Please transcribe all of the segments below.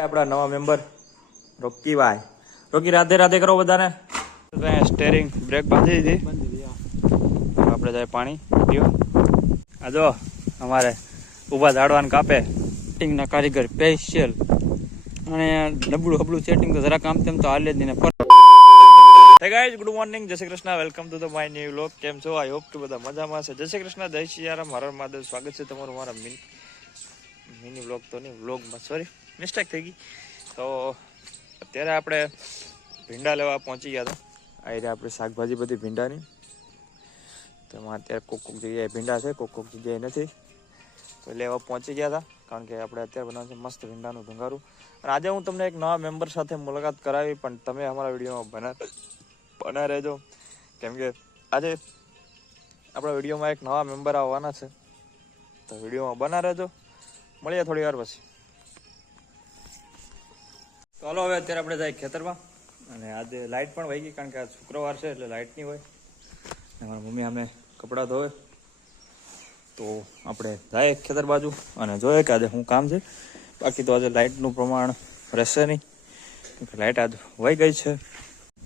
આપણા નવા મેમ્બર રોકી ભાઈ. રોકી રાધે રાધે કરો બધાને. સ્ટેરિંગ બ્રેક બાંધી દીધી. આપણે જાય પાણી પીવા. આ જો અમારે ઊભા ઝાડવાને કાપે સેટિંગના કારીગર સ્પેશિયલ. અને નબળું હબળું સેટિંગ તો જરા કામ તેમ તો હાલે જ નહીં. હે ગાઈઝ, ગુડ મોર્નિંગ, જય Shri Krishna, welcome to the my new vlog. કેમ છો? આઈ હોપ કે બધા મજામાં છે. જય શ્રી કૃષ્ણ, જય સિયારામ, હર હર મહાદેવ. સ્વાગત છે તમારું મારા મિની વ્લોગ તો નહીં, વ્લોગમાં. સોરી, મિસ્ટેક થઈ ગઈ. તો અત્યારે આપણે ભીંડા લેવા પહોંચી ગયા હતા. આ રીતે આપણી શાકભાજી બધી ભીંડાની. તો એમાં અત્યારે કોક જગ્યાએ ભીંડા છે, કોક જગ્યાએ નથી. તો લેવા પહોંચી ગયા હતા, કારણ કે આપણે અત્યારે બનાવ્યું છે મસ્ત ભીંડાનું ભંગારું. અને આજે હું તમને એક નવા મેમ્બર સાથે મુલાકાત કરાવી, પણ તમે અમારા વિડીયોમાં બના રહેજો, કેમ કે આજે આપણા વિડીયોમાં એક નવા મેમ્બર આવવાના છે. તો વિડીયોમાં બના રહેજો, મળીએ થોડી વાર પછી. તો હાલો, હવે અત્યારે આપણે જાય ખેતરમાં. અને આજે લાઇટ પણ વહી ગઈ, કારણ કે આ શુક્રવાર છે એટલે લાઇટ નહીં હોય. મારા મમ્મી અમે કપડાં ધોવે, તો આપણે જાય ખેતર બાજુ અને જોઈએ કે આજે શું કામ છે. બાકી તો આજે લાઇટનું પ્રમાણ રહેશે નહીં, લાઇટ આજે વહી ગઈ છે.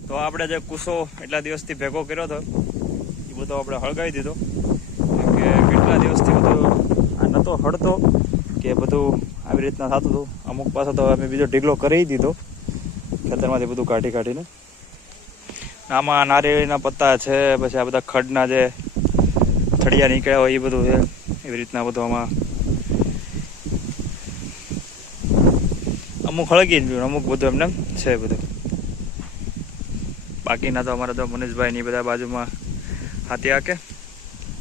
તો આપણે જે કૂસો એટલા દિવસથી ભેગો કર્યો હતો એ બધો આપણે હળગાવી દીધો, કે કેટલા દિવસથી બધું આ નહોતો હળતો કે બધું આવી રીતના થતું હતું. અમુક પાછો તો અમે બીજો ઢીગલો કરી દીધો ખેતરમાંથી બધું કાઢીને. આમાં નારિયેળીના પત્તા છે, પછી આ બધા ખડના જે થળિયા નીકળ્યા હોય એ બધું છે. એવી રીતના બધું આમાં અમુક હળગી ગયું, અમુક બધું એમને છે બધું. બાકીના તો અમારા તો મનીષભાઈ ની બધા બાજુમાં હાથી હાકે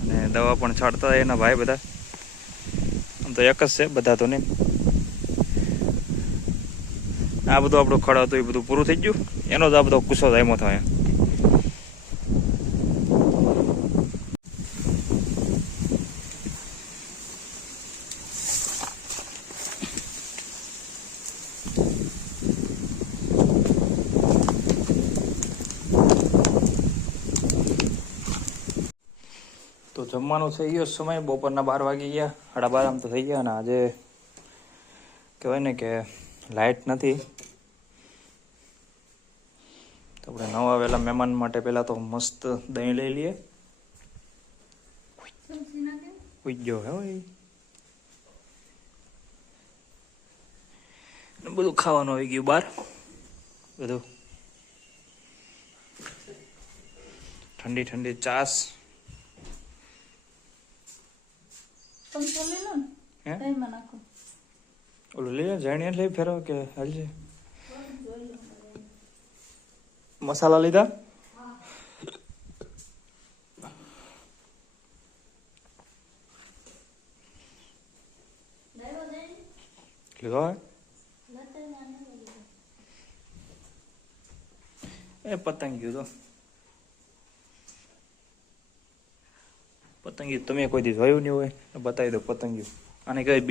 અને દવા પણ છાંટતા એના ભાઈ બધા. આમ તો એક જ છે, બધા તો નહીં. આ બધું આપણું ખડ હતું એ બધું પૂરું થઈ ગયું. એનો જ આ બધો કુસ્સો જાયમો થાય. તો જમવાનું થઈ ગયો સમય, બપોરના 12 વાગી ગયા, 12:30 આમ તો થઈ ગયા. અને આજે કહેવાય ને કે લાઇટ નથી, તો આપણે નવા આવેલા મહેમાન માટે પહેલાં તો મસ્ત દહીં લઈ લઈએ. ઉજ્જો હે બધું ખાવાનું આવી ગયું બહાર, બધું ઠંડી ઠંડી ચાસ. ઓલું લઈ જાણીએ લઈ ફેરો કે હાલશે. મસાલા લીધા, લીધો એ પતંગિયું. તો પતંગિયું તમે કોઈ દી જોયું નહીં હોય, બતાવી દો પતંગિયું. આને કહેવાય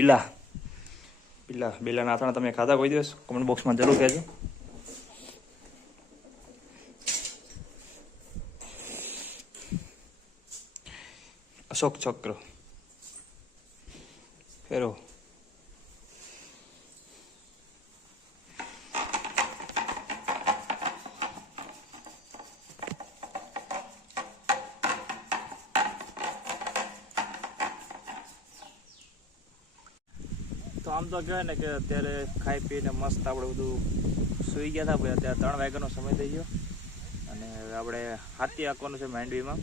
બિલાના આથાણા. તમે ખાધા કોઈ દિવસ? કમેન્ટ બોક્સમાં જરૂર કહેજો. અશોક ચક્ર ફેરો. તો આમ તો કહેવાય ને કે અત્યારે ખાઈ પીને મસ્ત આપણે બધું સૂઈ ગયા હતા. ભાઈ અત્યારે 3 વાગ્યાનો સમય થઈ ગયો અને હવે આપણે હાથી આંકવાનું છે માંડવીમાં.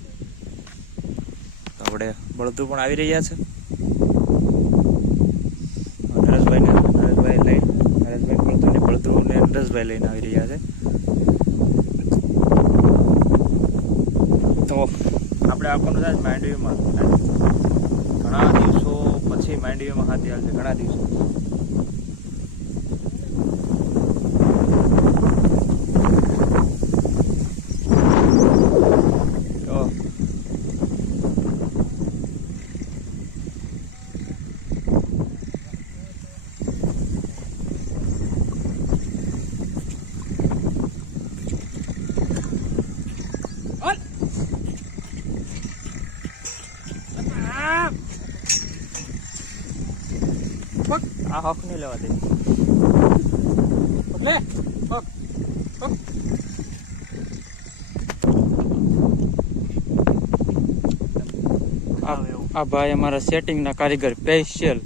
તો આપણે બળદું પણ આવી રહ્યા છે. નરેશભાઈ બળદું ને નરેશભાઈ લઈને આવી રહ્યા છે. તો આપણે આંકવાનું છે માંડવીમાં. ઘણા દિવસો પછી માંડવીમાં હાથી હાલશે, ઘણા દિવસો. આ હક નહીં લેવા દે. આ ભાઈ અમારા સેટિંગના કારીગર સ્પેશિયલ,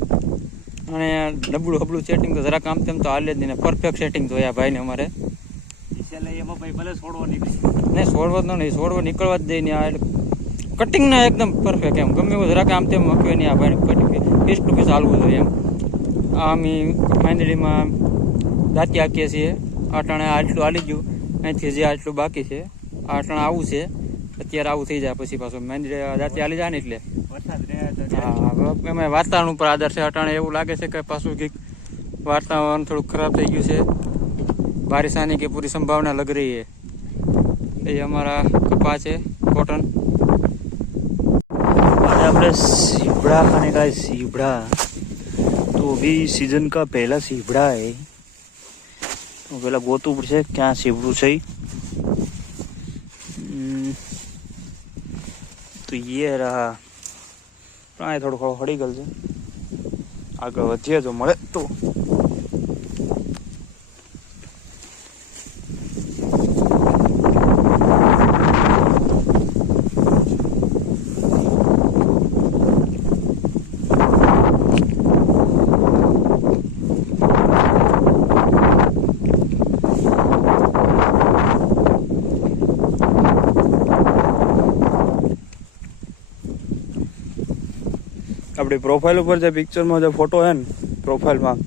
અને નબળું હબળું સેટિંગ તો જરાક આમ તેમ તો હાલે જ નહીં, પરફેક્ટ સેટિંગ જોઈએ આ ભાઈને અમારે. એમાં ભાઈ ભલે છોડવો નીકળે નહીં, છોડવો જ નહીં, છોડવો નીકળવા જ દે નહીં. આ કટિંગના એકદમ પરફેક્ટ, એમ ગમે એવું જરાક આમ તેમ મૂકવે નહીં. આ ભાઈને કટિંગ પીસ ટુ પીસ હાલવું જોઈએ એમ. આ અમે માંડળીમાં દાંતી હાંકીએ છીએ. આટાણે આટલું હાલી ગયું, અહીંથી જે આટલું બાકી છે આ આટાણે આવું છે. અત્યારે આવું થઈ જાય પછી પાછું માંડળી દાંતી હાલી જાય ને એટલે હા, એમાં વાતાવરણ ઉપર આધાર છે. અટાણે એવું લાગે છે કે પાછું કંઈક વાતાવરણ થોડું ખરાબ થઈ ગયું છે. बारिश आने की पूरी संभावना लग रही है. ये हमारा कपास है, कॉटन. आज अपने सीबड़ा खाने का है. सीबड़ा तो अभी सीजन का पहला सीबड़ा है. तो पहला गोतू पड़े क्या सीबड़ू છે. तो ये रहा प्राय थोड़ा हड़ी गल છે. આગળ વધીએ તો મળે તો. આપણી પ્રોફાઇલ ઉપર જે પિક્ચરમાં જે ફોટો છે ને પ્રોફાઇલમાં,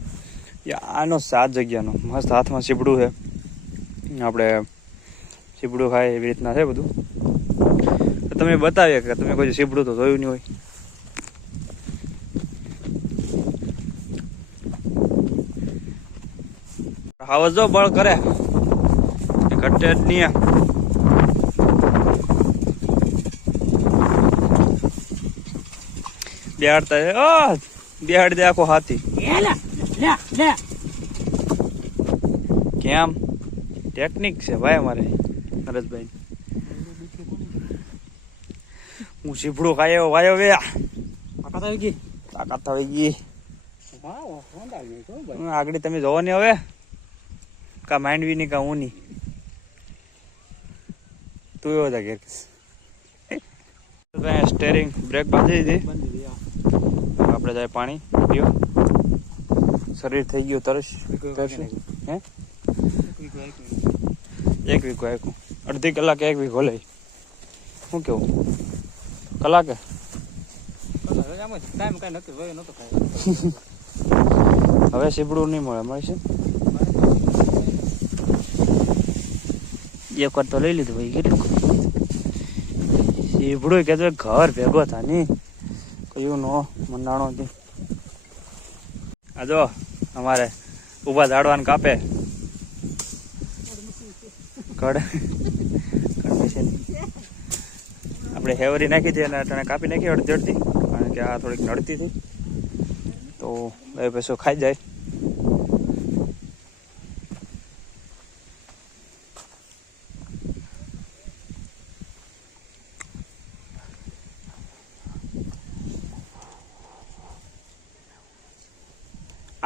એ આનો 7 જગ્યાનો મસ્ત હાથમાં સીબડું છે. આપણે સીબડું ખાય એવી રીતના છે બધું. તમે બતાવીએ કે તમે કોઈ સીબડું તો જોયું નહીં હોય. હાવસ જો બળ કરે ઘટે જ નહીં. બેહાડતા છે, બેહાડી દે આખો હાથી. કેમ ટેકનિક છે ભાઈ અમારે નરેશભાઈ. હું સીભડું ખાયો વાયો વે તાકાત આવી ગઈ, તાકાત આવી ગઈ. આગળ તમે જોવો ને હવે કા માંડવી ની કા ઊની. તું એવો જા ઘેર સ્ટેરિંગ બ્રેક બાંધી દીધી. આપણે જાય પાણી પીવા. શરીર થઈ ગયું તરસ. હે 1 વીઘો આખું, અડધી કલાકે 1 વીઘો લઈ. શું કેવું કલાકે? હવે સીબડું નહીં મળે, મળશે એક વાર તો લઈ લીધું ભાઈ. કેટલું સીબડું કે ઘર ભેગો થા ની કયું નો મંડાણો હતી. આ જો અમારે ઉભા ઝાડવાને કાપે કડ આપણે હેવરી નાખી હતી અને તને કાપી નાખી અડધી કારણ કે આ થોડીક નડતી હતી તો એ પૈસો ખાઈ જાય.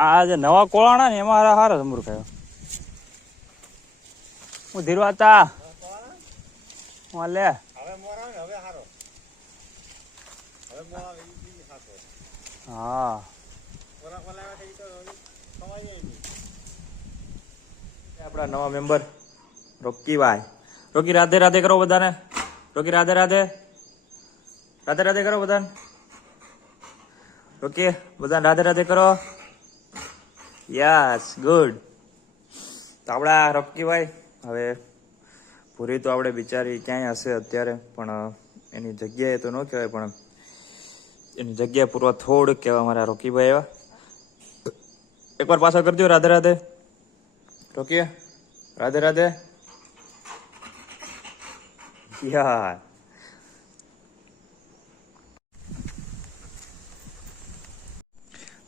આ જે નવા કોળાણા ને એમાં હારો સમૃ ખાયો. હું ધીરવા હતા લે હા. આપણા નવા મેમ્બર રોકીભાઈ. રોકી રાધે રાધે કરો બધાને. રોકી રાધે રાધે, રાધે રાધે કરો બધાને. રોકી બધાને રાધે રાધે કરો. Yes good. તો આપણા રોકીભાઈ હવે પૂરી તો આપણે બિચારી ક્યાંય હશે અત્યારે, પણ એની જગ્યાએ તો ન કહેવાય, પણ એની જગ્યાએ પૂરવા થોડુંક કહેવાય અમારા રોકીભાઈ એવા. એકવાર પાછા કરજો રાધે રાધે. રોકીએ રાધે રાધે. યાર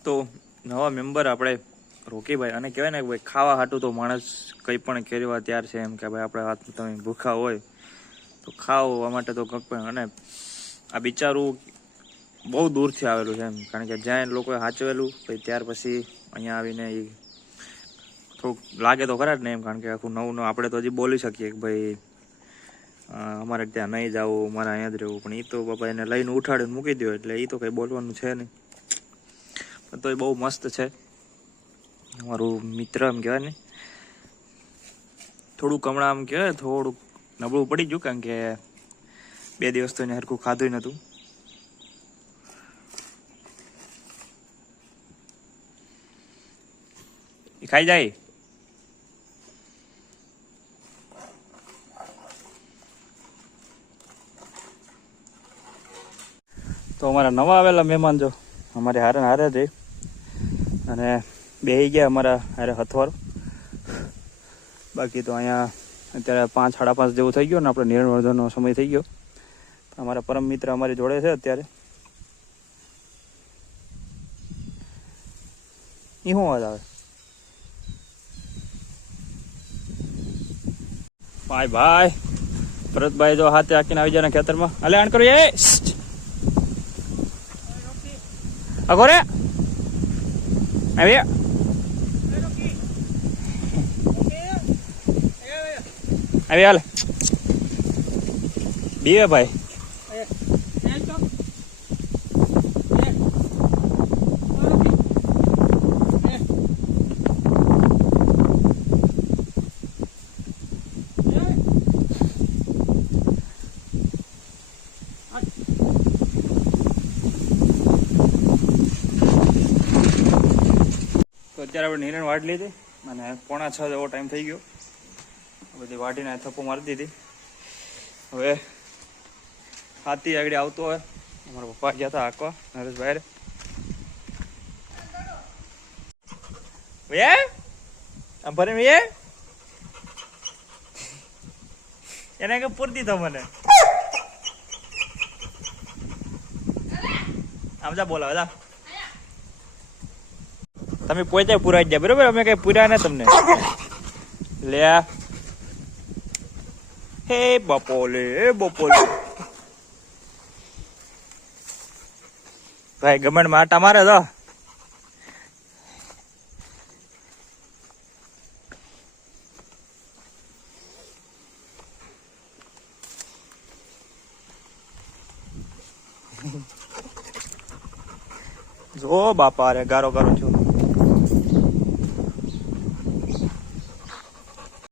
તો નવા મેમ્બર આપણે રોકીભાઈ. અને કહેવાય ને કે ભાઈ ખાવા હાટું તો માણસ કંઈ પણ કરવા તૈયાર છે. એમ કે ભાઈ આપણે હાથ તમે ભૂખા હોય તો ખાવા માટે તો કંઈક પણ. અને આ બિચારું બહુ દૂરથી આવેલું છે એમ, કારણ કે જ્યાં લોકોએ સાચવેલું પછી ત્યાર પછી અહીંયા આવીને એ થોડુંક લાગે તો ખરા જ ને એમ, કારણ કે આખું નવું આપણે તો હજી બોલી શકીએ કે ભાઈ અમારે ત્યાં નહીં જવું, મારે અહીંયા જ રહેવું, પણ એ તો બાપા એને લઈને ઉઠાડીને મૂકી દો એટલે એ તો કંઈ બોલવાનું છે નહીં. પણ તો એ બહુ મસ્ત છે અમારું મિત્ર એમ કહેવાય ને. થોડુંક હમણાં આમ કહેવાય થોડુંક નબળું પડી ગયું, કારણ કે 2 દિવસ તો એને હરખું ખાધું નહોતું. એ ખાઈ જાય. તો અમારા નવા આવેલા મહેમાન જો અમારે હારે હારે જ અને બેસી ગયા અમારા હારે હથવારો. બાકી તો અહીંયા અત્યારે 5 સાડા 5 જેવું થઈ ગયો ને આપણે નિર્ણવર્ધનનો સમય થઈ ગયો. અમારા પરમ મિત્ર અમારી જોડે છે અત્યારે. એ શું અવાજ આવે? ભાઈ ભાઈ ભરતભાઈ જો હાથે આખીને આવી જાય ખેતરમાં. હાલે આણ કરો એ અગો રે આવી આવી હાલ બીવે ભાઈ. અત્યારે આપણે નિરણ વાટ લીધી અને 5:45 જેવો ટાઈમ થઈ ગયો. બધી વાટીને થપ્પો મારી દીધી. હવે હાથી આગળ આવતો હોય. અમારા પપ્પા ગયા હતા હાંકવા નરેશભાઈ. આમ ભરે મેં એને કે પૂરી દીધો મને. આમ જા બોલાવે જા. તમે પોતે પુરાઈ જાય બરોબર, અમે કઈ પૂરા ને તમને. લે હે બપોલે બપોલે ભાઈ ગમણ માં આટા મારે તો. જો બાપા રે ગારો ગારો છો.